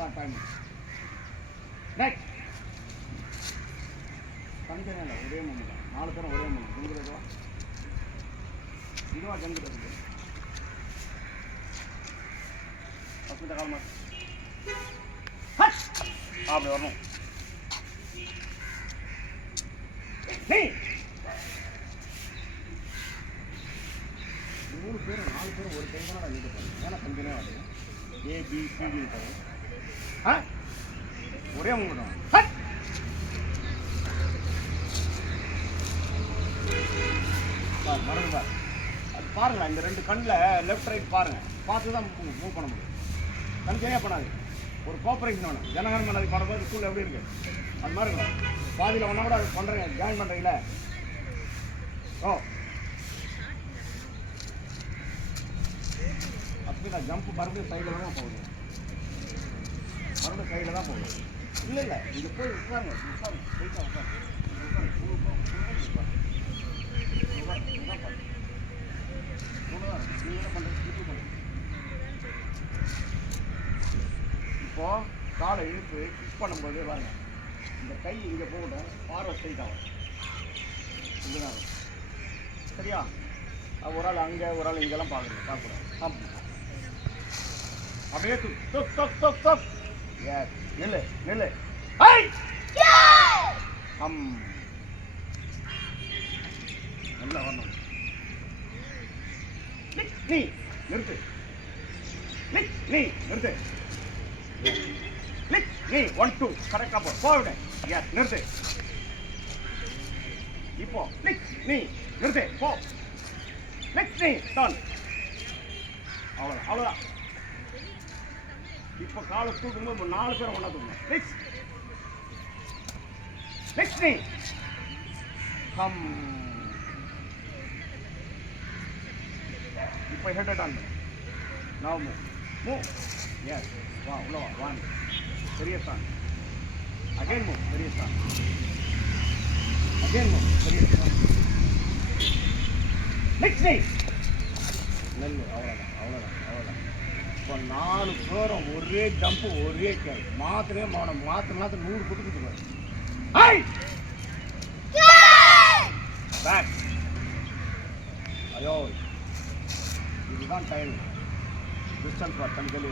அவ்வளோதான் time. Next தனித்தனியாக இல்லை, ஒரே மூணு தான். 4 பேரும் ஒரே மூணு. ஜங்குறதுவா இதுவா ஜங்குறது? பத்து கால் மாதம் அப்படி வரணும். நீ 3 பேர் 4 பேர் ஒரு டைம் தான் நீங்க பாருங்க. ஏன்னா தனித்தனியாக வருது. ABCD பாருங்க. ஒரே மூணு தான். மறந்து பாரு. அது பாருங்களா, இந்த 2 கண்ணில் லெஃப்ட் ரைட் பாருங்கள். பார்த்து தான் மூவ் பண்ண முடியும். தனித்தனியாக பண்ணாது. ஒரு கோஆப்ரேஷன் வேணும். ஜனகன் பண்ணது பாடும்போது ஸ்கூலில் எப்படி இருக்குது அது மாதிரி இருக்கும். பாதியில் ஒன்றா கூட அது பண்ணுறீங்க, ஜாயின் பண்ணுறீங்களே. ஓ அப்படி நான் ஜம்ப் மறுபடியும் சைடில் தான் போகுது. மறுபடியும் சைடில் தான் போகுது. இல்லை இல்லை, இங்கே போய் உட்காருங்க. உட்காருங்க இப்போ காலை இழுப்பு கிக் பண்ணும்போது பாருங்க, இந்த கை இங்கே போகட்டும், பார்வை ஸ்ட்ரைட் ஆகும். இதுதான் சரியா? ஒரு ஆள் அங்கே ஒரு ஆள் இங்கெல்லாம் பார்க்குறேன் பார்க்குறோம். அப்படியே தொக் தொக் தொக் தொக். எஸ், நில்லு நில்லு. நல்லா வரணும். நீ நிறுத்து. நீ நிறுத்து. நீ 1 2 கரெக்டாக போவிட. எஸ், நிறுத்து. இப்போ நீ நிறுத்து. போ. நீ டர்ன். அவ்வளோதான் அவ்வளோதான். இப்போ காலை தூக்கும்போது 4 பேரை ஒன்றா தூக்கணும். நெக்ஸ்ட் நீ கம். இப்போ ஹெட் ஆன் பண்ணு. Now move. எஸ், வா உள்ள வா. 1 பெரிய ஸ்டாண்ட். Again move. பெரிய ஸ்டாண்ட். Again move. பெரிய ஸ்டாண்ட். நெக்ஸ்ட் நீ நெல்லு. அவ்வளோதான் அவ்வளோதான் அவ்வளோதான். இப்போ 4 பேரும் ஒரே ஜம்ப்பு ஒரே கேள். மாத்திரே மாற்று 100 போட்டு கொடுத்துருவாரு. பேக். ஐயோ இதுதான் டைம். டிஸ்டன்ஸ் தனிக்கல்